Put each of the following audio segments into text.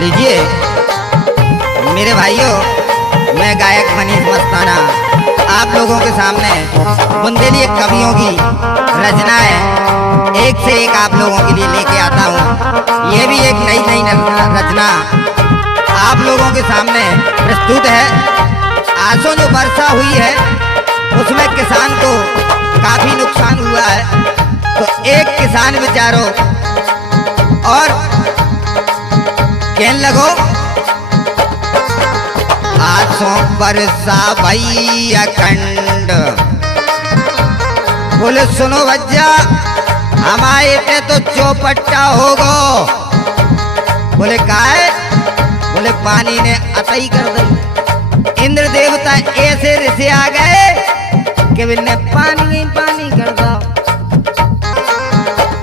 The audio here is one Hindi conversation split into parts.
लीजिए मेरे भाइयों, मैं गायक मनीष मस्ताना आप लोगों के सामने बुंदेली कवियों की रचनाएं एक से एक आप लोगों के लिए लेके आता हूँ। ये भी एक नई रचना आप लोगों के सामने प्रस्तुत है। आसों जो वर्षा हुई है उसमें किसान को काफी नुकसान हुआ है, तो एक किसान बेचारो और कहने लगो आसों बरसा भई अखंड। बोले सुनो भज्जा हमारे पे तो चौपट्टा होगो। बोले काहे? बोले पानी ने अतई कर दी। इंद्र देवता ऐसे रिसे आ गए कि बिन्ने पानी कर दो।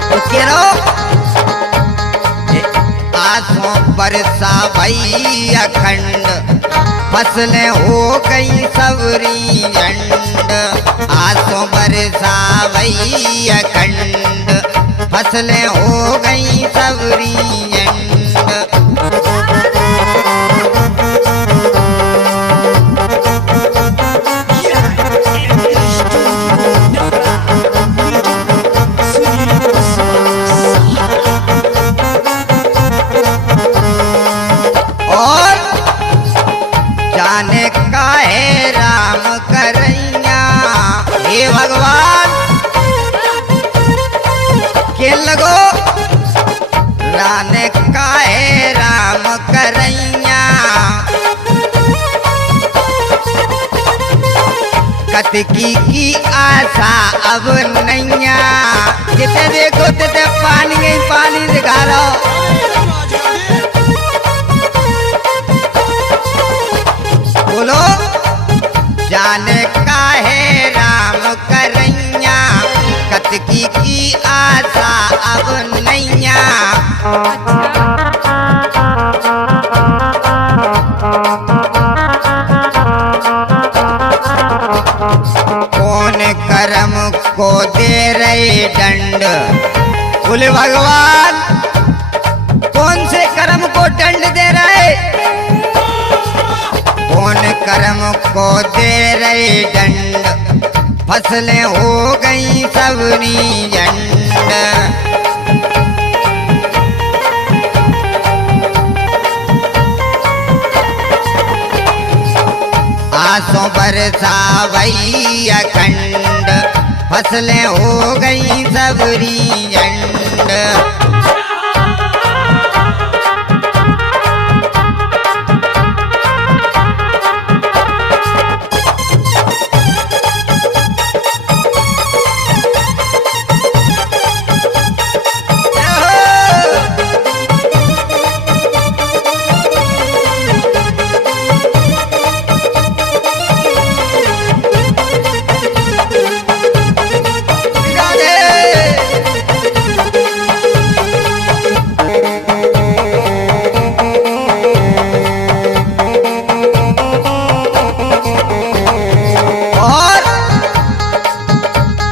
तो कह रहो आसों बरसा भई अखंड, फसलें हो गई सबरी अंड। आसों बरसा भई अखंड, फसलें हो गई सबरी अंड। जाने काहे राम करैया, हे भगवान के लगो जाने काहे राम करैया। कतकी की आशा अब नैया, जिते देखो तिते पानी ही पानी दिखा रहो। बोलो जाने काहे राम करैया, कतकी की आशा अब नैया। कौन कर्म को दे रहे दंड? बोले भगवान कौन से कर्म को दंड दे रहे? कौन कर्म को दे रहे दंड, फसलें हो गई सबरी जंड। आसों बरसा भई अखंड, फसलें हो गई सबरी जंड।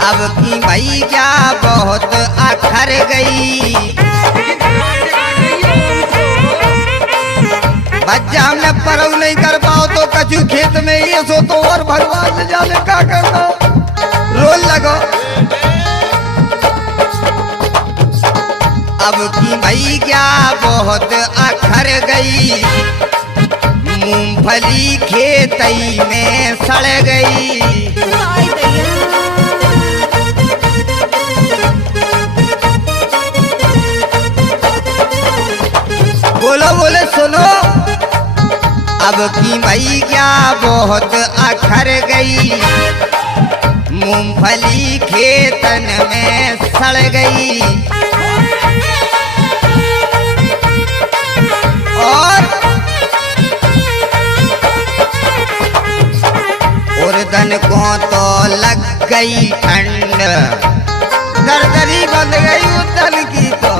अब की भई क्या बहुत अखर गई, बच्चा हमने परव नहीं कर पाओ तो कछु खेत में ये सो तो और भगवान ने जाने क्या करना। रोल लगो अब की भई क्या बहुत अखर गई, मूंगफली खेतई में सड़ गई। बोलो बोले सुनो अब की भई क्या बहुत अखर गई, मूंगफली खेतन में सड़ गई। और उर्दन को तो लग गई ठंड, दरदरी बंद गई उर्दन की तो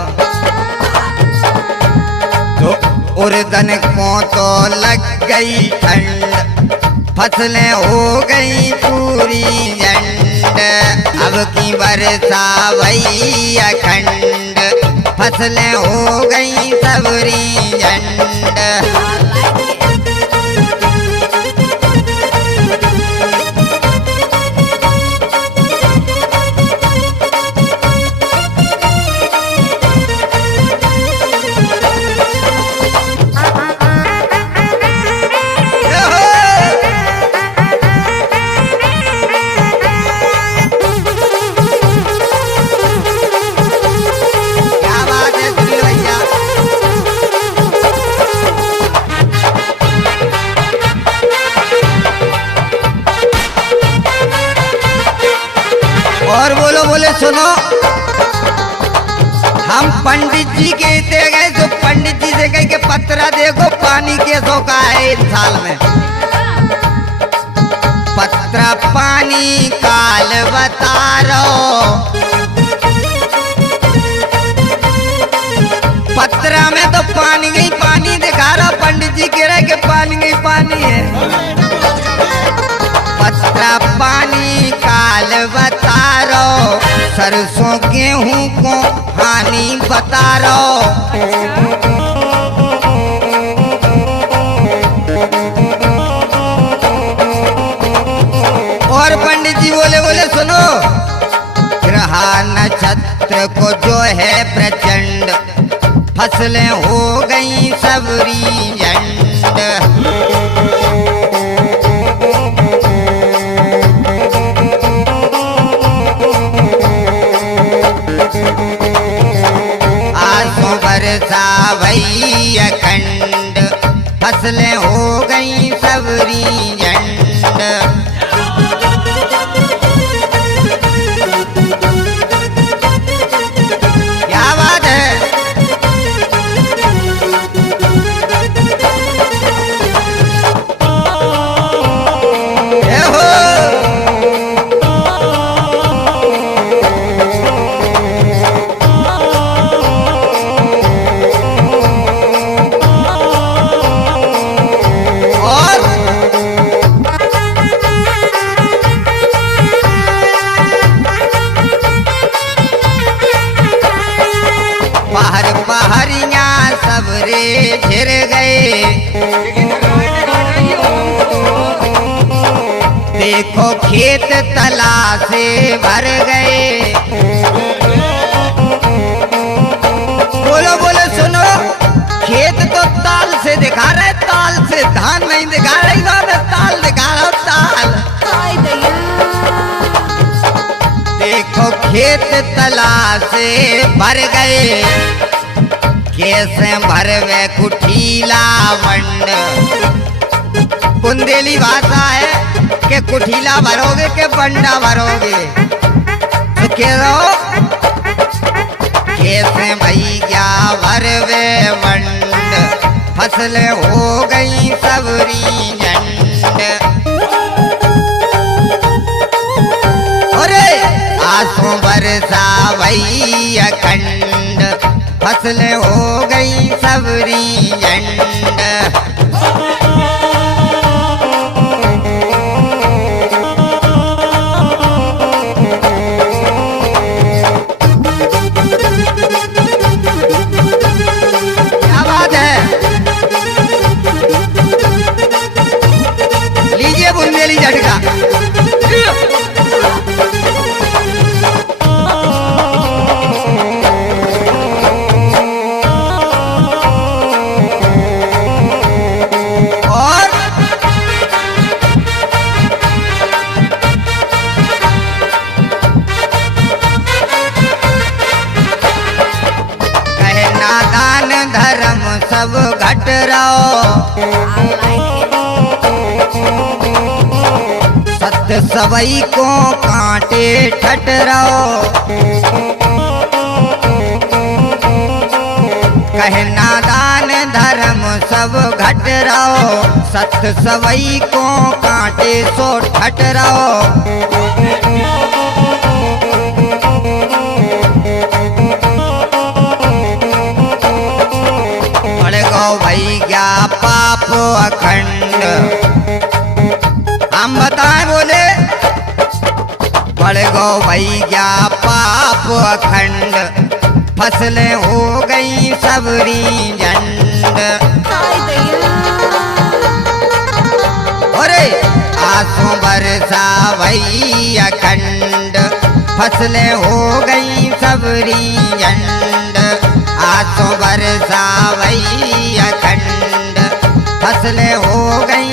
उर्दन को तो लग गई ठंड, फसलें हो गई पूरी जंड। अब की बरसा भई अखंड, फसलें हो गई सबरी जंड। और बोले सुनो, हम पंडित जी के दे गए जो पंडित जी से कहे कि पत्रा देखो पानी के सो का है इस साल में। पत्रा पानी काल बतारो, पत्रा में तो पानी ही पानी दिखा रहा, पंडित जी कह रहे कि पानी ही पानी है। पत्रा पानी काल बतारो, सरसों गेहूं को हानि बतारो। और पंडित जी बोले सुनो, ग्रह नक्षत्र को जो है प्रचंड, फसलें हो गई सबरी झंड। आसों बरसा भई अखंड, फसलें हो गई सबरी झंड। क्या बात है। पहरियां सबरे घिर गए, देखो खेत तला से भर गए। बोलो सुनो, खेत तो ताल से दिखा रहे, ताल से धान नहीं दिखा रही, ताल दिखा रहा ताल। देखो खेत तला से भर गए, कैसे भरवे कुठीला मंड। बुंदेली भाषा है कि कुठीला भरोगे के बंडा भरोगे, तो कह रहो कैसे भैया भरवे मंड, फसलें हो गई सबरी झंड। अरे आंसू बरसा भई अखंड, फसलें हो गई सबरी झंड। क्या बात है। लीजिए बुंदेली झटका। धर्म सब घट रहो, सत्य सबई को कांटे ठट रहो। कहना दान धर्म सब घट रहो, सत्य सबई को कांटे सो ठट रहो। भैया पाप अखंड, हम बताएं बोले, बढ़ गो भैया पाप अखंड, फसलें हो गई सबरी झंड। आंसू बरसा वही अखंड, फसलें हो गई सबरी झंड। आंसू बरसा वही अखंड, फसलें हो गई